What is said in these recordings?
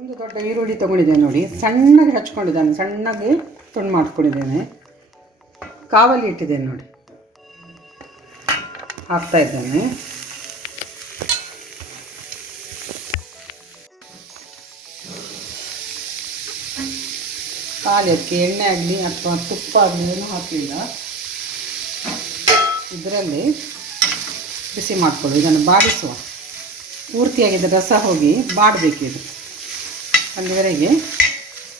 ಒಂದು ದೊಡ್ಡ ಈರುಳ್ಳಿ ತೊಗೊಂಡಿದ್ದೇನೆ ನೋಡಿ, ಸಣ್ಣಗೆ ಹಚ್ಕೊಂಡಿದ್ದಾನೆ, ಸಣ್ಣಗೆ ತುಂಡು ಮಾಡ್ಕೊಂಡಿದ್ದೇನೆ. ಕಾವಲಿ ಇಟ್ಟಿದ್ದೇನೆ ನೋಡಿ, ಹಾಕ್ತಾ ಇದ್ದೇನೆ. ಕಾಲಕ್ಕೆ ಎಣ್ಣೆ ಆಗಲಿ ಅಥವಾ ತುಪ್ಪ ಆಗಲಿ ಏನೂ ಹಾಕಲಿಲ್ಲ, ಇದರಲ್ಲಿ ಬಿಸಿ ಮಾಡಿಕೊಳ್ಳು. ಇದನ್ನು ಬಾಡಿಸುವ, ಪೂರ್ತಿಯಾಗಿದ್ದ ರಸ ಹೋಗಿ ಬಾಡಬೇಕಿದು. ಅಲ್ಲಿವರೆಗೆ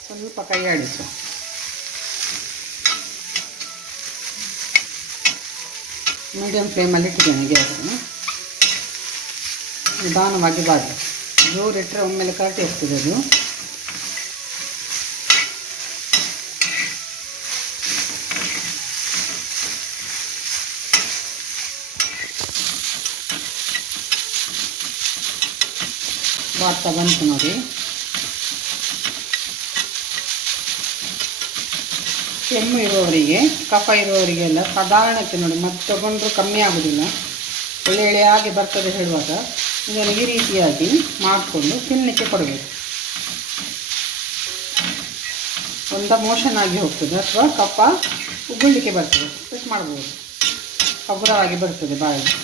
ಸ್ವಲ್ಪ ಕೈ ಆಡಿಸುವ. ಮೀಡಿಯಮ್ ಫ್ಲೇಮಲ್ಲಿ ಇಟ್ಟಿದ್ದೇನೆ ಗ್ಯಾಸನ್ನು. ನಿಧಾನವಾಗಿ ಬಾಡಿ, ಜೋರಿಟ್ಟರೆ ಒಮ್ಮೆಲೆ ಕರಟಿ ಹೋಗ್ತದೆ ಅದು. ಬಾಡ್ತಾ ಬಂತು ನೋಡಿ. ಕೆಮ್ಮು ಇರುವವರಿಗೆ, ಕಫ ಇರುವವರಿಗೆಲ್ಲ ಸಾಧಾರಣಕ್ಕೆ ನೋಡಿ, ಮತ್ತೆ ತಗೊಂಡ್ರೂ ಕಮ್ಮಿ ಆಗೋದಿಲ್ಲ, ಎಳೆ ಎಳೆಯಾಗಿ ಬರ್ತದೆ ಹೇಳುವಾಗ ಇದನ್ನು ಈ ರೀತಿಯಾಗಿ ಮಾಡಿಕೊಂಡು ತಿನ್ನಲಿಕ್ಕೆ ಕೊಡಬೇಕು. ಒಂದ ಮೋಷನ್ ಆಗಿ ಹೋಗ್ತದೆ, ಅಥವಾ ಕಫ ಉಗುಳಲಿಕ್ಕೆ ಬರ್ತದೆ, ಸ್ವಿಚ್ ಮಾಡ್ಬೋದು, ಹಗುರವಾಗಿ ಬರ್ತದೆ ಬಾಯಿಗೆ.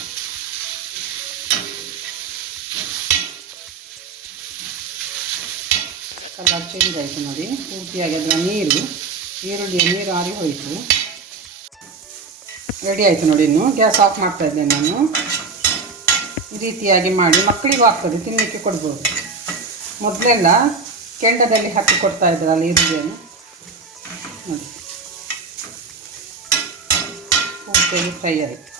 ಕಲರ್ ಚೇಂಜ್ ಆಯಿತು ನೋಡಿ, ಪೂರ್ತಿಯಾಗಿ ಅದರ ಈರುಳ್ಳಿಯ ನೀರು ಆರಿ ಹೋಯಿತು. ರೆಡಿ ಆಯಿತು ನೋಡಿ. ಇನ್ನು ಗ್ಯಾಸ್ ಆಫ್ ಮಾಡ್ತಾ ಇದ್ದೇನೆ ನಾನು. ಈ ರೀತಿಯಾಗಿ ಮಾಡಿ ಮಕ್ಕಳಿಗೂ ಆಗ್ತದೆ, ತಿನ್ನಲಿಕ್ಕೆ ಕೊಡ್ಬೋದು. ಮೊದಲೆಲ್ಲ ಕೆಂಡದಲ್ಲಿ ಹಾಕಿ ಕೊಡ್ತಾ ಇದ್ರಲ್ಲ ಈರುಳ್ಳಿಯನ್ನು ನೋಡಿ, ಪೂರ್ತಿಯಾಗಿ ಫ್ರೈ ಆಯಿತು.